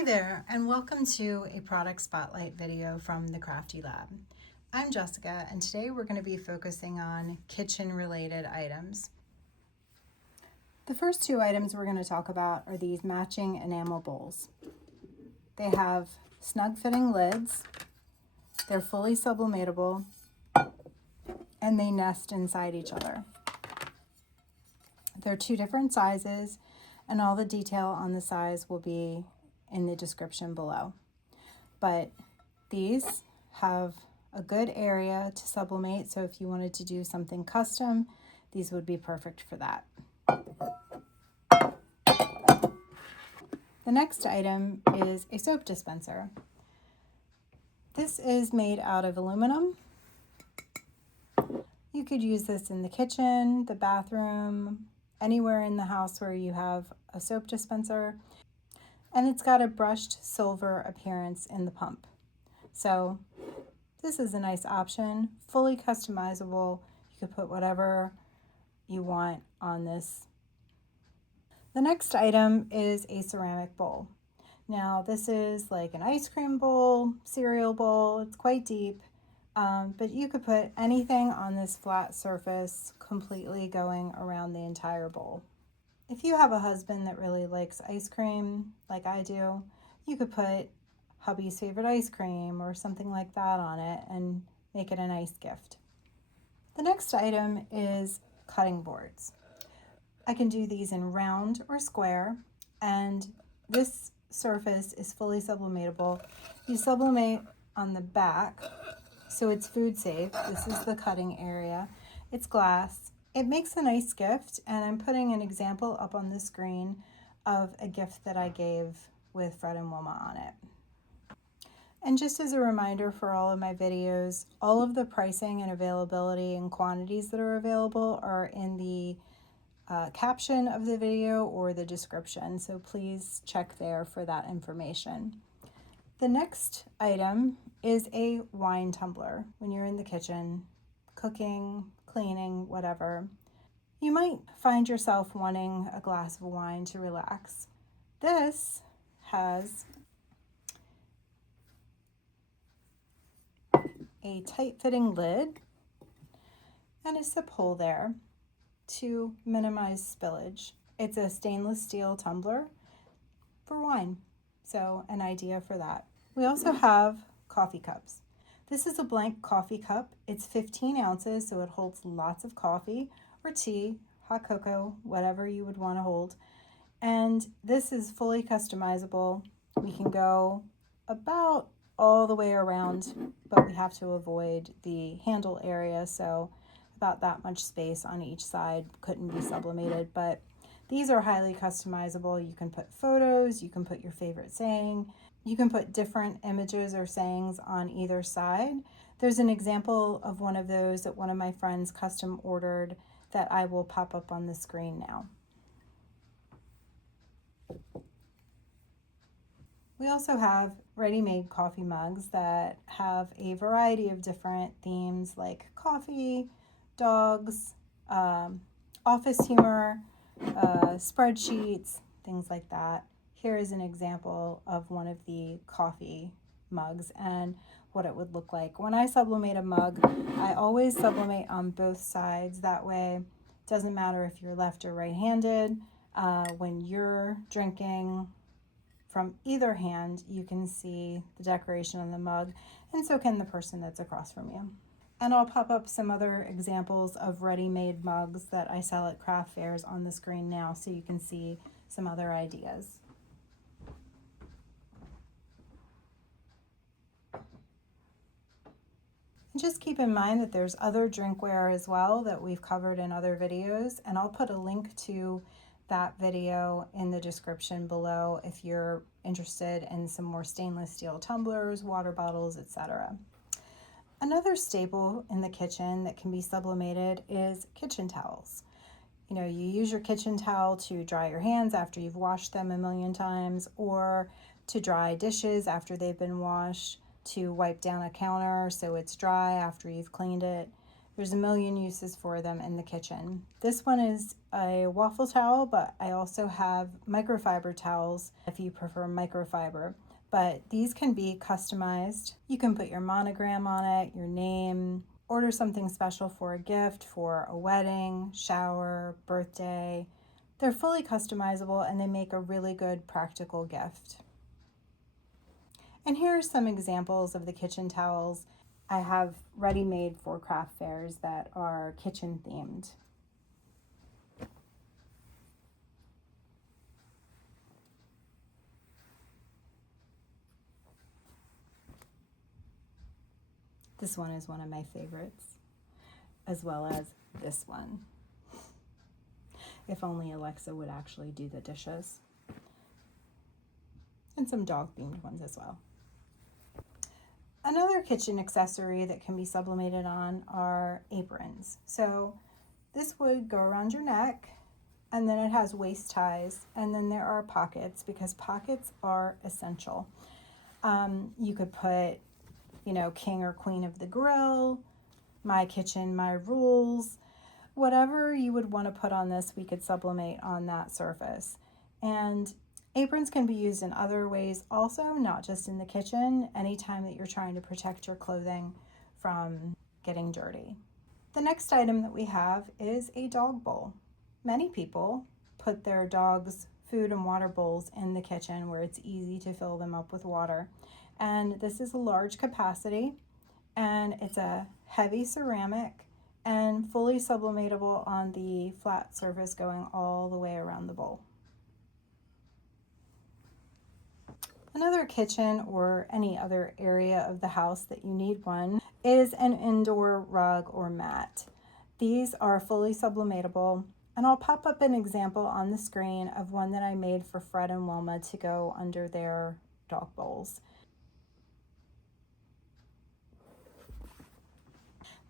Hey there, and welcome to a product spotlight video from the Crafty Lab. I'm Jessica, and today we're going to be focusing on kitchen related items. The first two items we're going to talk about are these matching enamel bowls. They have snug fitting lids, they're fully sublimatable, and they nest inside each other. They're two different sizes, and all the detail on the size will be in the description below. But these have a good area to sublimate, so if you wanted to do something custom, these would be perfect for that. The next item is a soap dispenser. This is made out of aluminum. You could use this in the kitchen, the bathroom, anywhere in the house where you have a soap dispenser. And it's got a brushed silver appearance in the pump. So this is a nice option, fully customizable. You could put whatever you want on this. The next item is a ceramic bowl. Now this is like an ice cream bowl, cereal bowl. It's quite deep, but you could put anything on this flat surface completely going around the entire bowl. If you have a husband that really likes ice cream, like I do, you could put hubby's favorite ice cream or something like that on it and make it a nice gift. The next item is cutting boards. I can do these in round or square, and this surface is fully sublimatable. You sublimate on the back, so it's food safe. This is the cutting area. It's glass. It makes a nice gift, and I'm putting an example up on the screen of a gift that I gave with Fred and Wilma on it. And just as a reminder for all of my videos, all of the pricing and availability and quantities that are available are in the caption of the video or the description, so please check there for that information. The next item is a wine tumbler. When you're in the kitchen, cooking, cleaning, whatever, you might find yourself wanting a glass of wine to relax. This has a tight-fitting lid and a sip hole there to minimize spillage. It's a stainless steel tumbler for wine, so an idea for that. We also have coffee cups. This is a blank coffee cup. It's 15 ounces, so it holds lots of coffee or tea, hot cocoa, whatever you would want to hold. And this is fully customizable. We can go about all the way around, but we have to avoid the handle area, so about that much space on each side couldn't be sublimated. But these are highly customizable. You can put photos, you can put your favorite saying, you can put different images or sayings on either side. There's an example of one of those that one of my friends custom ordered that I will pop up on the screen now. We also have ready-made coffee mugs that have a variety of different themes like coffee, dogs, office humor, spreadsheets, things like that. Here is an example of one of the coffee mugs and what it would look like. When I sublimate a mug, I always sublimate on both sides. That way, it doesn't matter if you're left or right-handed. When you're drinking from either hand, you can see the decoration on the mug, and so can the person that's across from you. And I'll pop up some other examples of ready-made mugs that I sell at craft fairs on the screen now, so you can see some other ideas. And just keep in mind that there's other drinkware as well that we've covered in other videos, and I'll put a link to that video in the description below if you're interested in some more stainless steel tumblers, water bottles, etc. Another staple in the kitchen that can be sublimated is kitchen towels. You know, you use your kitchen towel to dry your hands after you've washed them a million times, or to dry dishes after they've been washed, to wipe down a counter so it's dry after you've cleaned it. There's a million uses for them in the kitchen. This one is a waffle towel, but I also have microfiber towels if you prefer microfiber. But these can be customized. You can put your monogram on it, your name, order something special for a gift, for a wedding, shower, birthday. They're fully customizable and they make a really good practical gift. And here are some examples of the kitchen towels I have ready-made for craft fairs that are kitchen themed. This one is one of my favorites, as well as this one. If only Alexa would actually do the dishes. And some dog-themed ones as well. Another kitchen accessory that can be sublimated on are aprons. So this would go around your neck, and then it has waist ties, and then there are pockets, because pockets are essential. You could put, king or queen of the grill, my kitchen, my rules, whatever you would want to put on this, we could sublimate on that surface. And aprons can be used in other ways also, not just in the kitchen, anytime that you're trying to protect your clothing from getting dirty. The next item that we have is a dog bowl. Many people put their dog's food and water bowls in the kitchen where it's easy to fill them up with water. And this is a large capacity, and it's a heavy ceramic and fully sublimatable on the flat surface going all the way around the bowl. Another kitchen or any other area of the house that you need one is an indoor rug or mat. These are fully sublimatable, and I'll pop up an example on the screen of one that I made for Fred and Wilma to go under their dog bowls.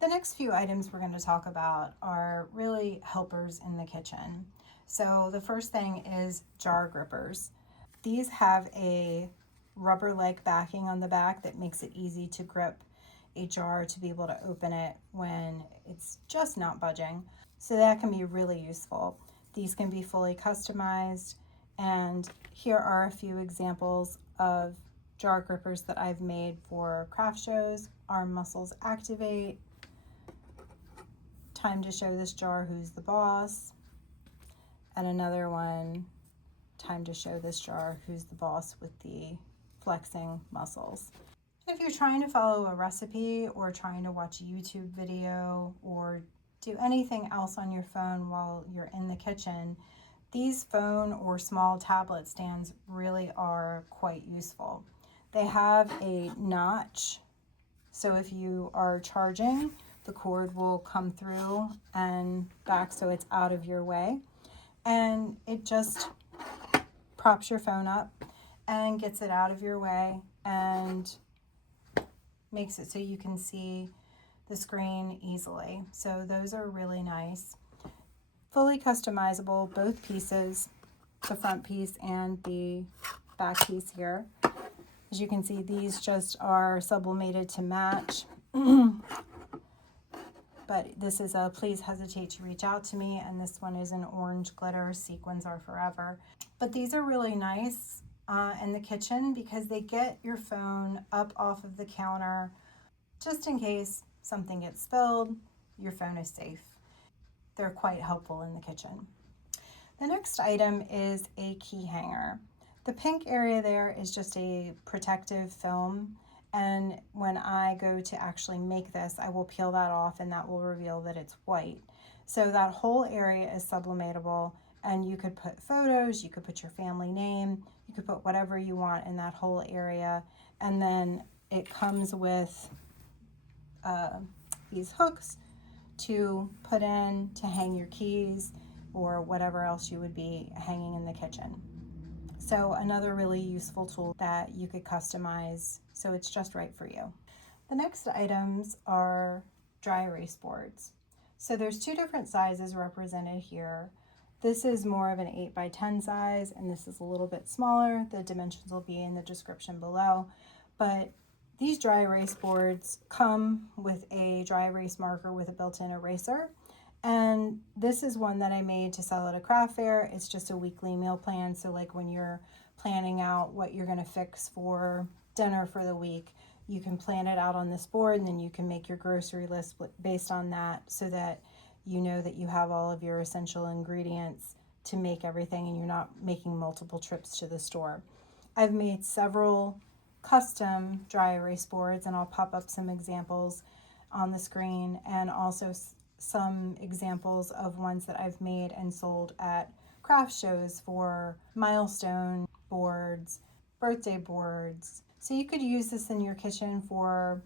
The next few items we're going to talk about are really helpers in the kitchen. So the first thing is jar grippers. These have a rubber-like backing on the back that makes it easy to grip a jar to be able to open it when it's just not budging. So that can be really useful. These can be fully customized, and here are a few examples of jar grippers that I've made for craft shows. Arm muscles activate. Time to show this jar who's the boss. And another one, time to show this jar who's the boss with the flexing muscles. If you're trying to follow a recipe or trying to watch a YouTube video or do anything else on your phone while you're in the kitchen, these phone or small tablet stands really are quite useful. They have a notch, so if you are charging, the cord will come through and back so it's out of your way. And it just props your phone up and gets it out of your way and makes it so you can see the screen easily. So those are really nice. Fully customizable, both pieces, the front piece and the back piece here. As you can see, these just are sublimated to match. But this is a please hesitate to reach out to me, and this one is an orange glitter, sequins are forever. But these are really nice in the kitchen because they get your phone up off of the counter just in case something gets spilled, your phone is safe. They're quite helpful in the kitchen. The next item is a key hanger. The pink area there is just a protective film, and when I go to actually make this, I will peel that off and that will reveal that it's white. So that whole area is sublimatable, and you could put photos, you could put your family name, you could put whatever you want in that whole area. And then it comes with these hooks to put in to hang your keys or whatever else you would be hanging in the kitchen. So another really useful tool that you could customize so it's just right for you. The next items are dry erase boards. So there's two different sizes represented here. This is more of an 8x10 size, and this is a little bit smaller. The dimensions will be in the description below. But These dry erase boards come with a dry erase marker with a built-in eraser. And this is one that I made to sell at a craft fair. It's just a weekly meal plan. So like when you're planning out what you're going to fix for dinner for the week, you can plan it out on this board, and then you can make your grocery list based on that, so that you know that you have all of your essential ingredients to make everything and you're not making multiple trips to the store. I've made several custom dry erase boards, and I'll pop up some examples on the screen, and also some examples of ones that I've made and sold at craft shows for milestone boards, birthday boards. So you could use this in your kitchen for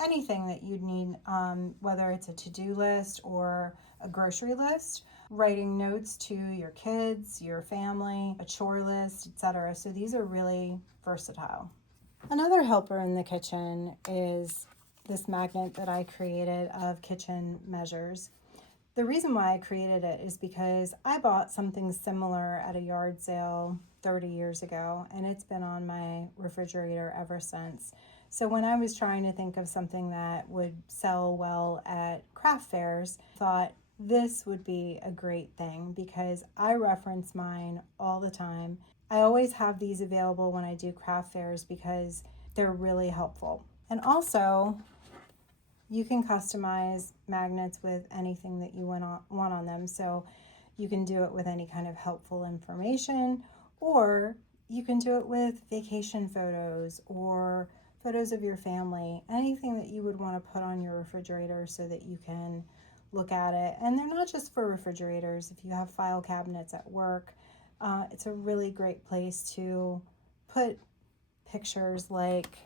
anything that you'd need, whether it's a to-do list or a grocery list, writing notes to your kids, your family, a chore list, etc. So these are really versatile. Another helper in the kitchen is this magnet that I created of kitchen measures. The reason why I created it is because I bought something similar at a yard sale 30 years ago, and it's been on my refrigerator ever since. So when I was trying to think of something that would sell well at craft fairs, I thought this would be a great thing because I reference mine all the time. I always have these available when I do craft fairs because they're really helpful. And also, you can customize magnets with anything that you want on them. So you can do it with any kind of helpful information, or you can do it with vacation photos or photos of your family, anything that you would want to put on your refrigerator so that you can look at it. And they're not just for refrigerators. If you have file cabinets at work, it's a really great place to put pictures like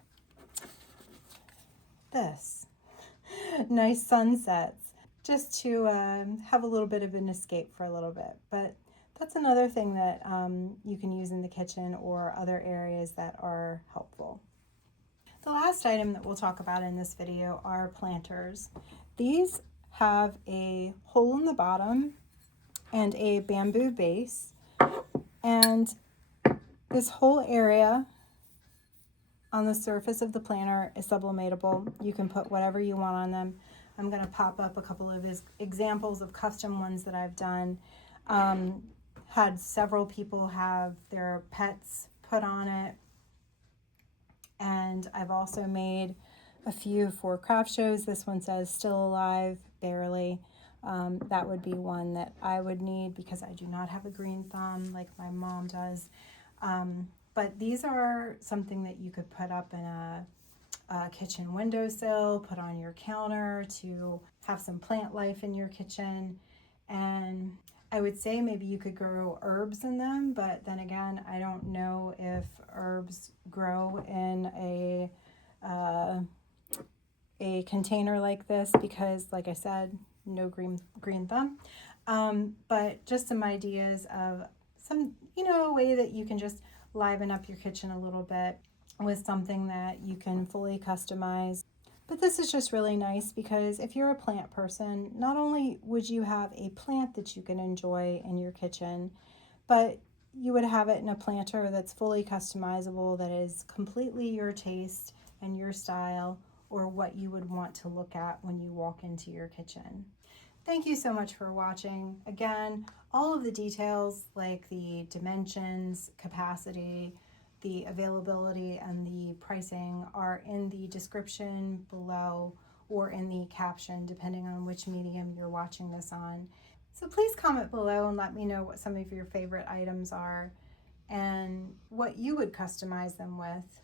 this. Nice sunsets, just to have a little bit of an escape for a little bit. But that's another thing that you can use in the kitchen or other areas that are helpful. The last item that we'll talk about in this video are planters. These have a hole in the bottom and a bamboo base, and this whole area on the surface of the planter is sublimatable. You can put whatever you want on them. I'm going to pop up a couple of examples of custom ones that I've done. Had several people have their pets put on it. And I've also made a few for craft shows. This one says still alive, barely. That would be one that I would need because I do not have a green thumb like my mom does. But these are something that you could put up in a kitchen windowsill, put on your counter to have some plant life in your kitchen. And I would say maybe you could grow herbs in them, but then again, I don't know if herbs grow in a container like this because, like I said, no green thumb. But just some ideas of some, a way that you can just liven up your kitchen a little bit with something that you can fully customize. But this is just really nice because if you're a plant person, not only would you have a plant that you can enjoy in your kitchen, but you would have it in a planter that's fully customizable, that is completely your taste and your style, or what you would want to look at when you walk into your kitchen. Thank you so much for watching. Again, all of the details like the dimensions, capacity, the availability, and the pricing are in the description below or in the caption, depending on which medium you're watching this on. So please comment below and let me know what some of your favorite items are and what you would customize them with.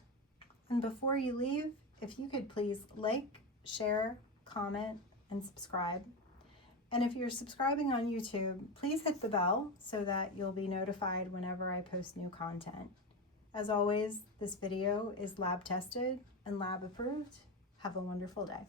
And before you leave, if you could please like, share, comment, and subscribe. And if you're subscribing on YouTube, please hit the bell so that you'll be notified whenever I post new content. As always, this video is lab tested and lab approved. Have a wonderful day.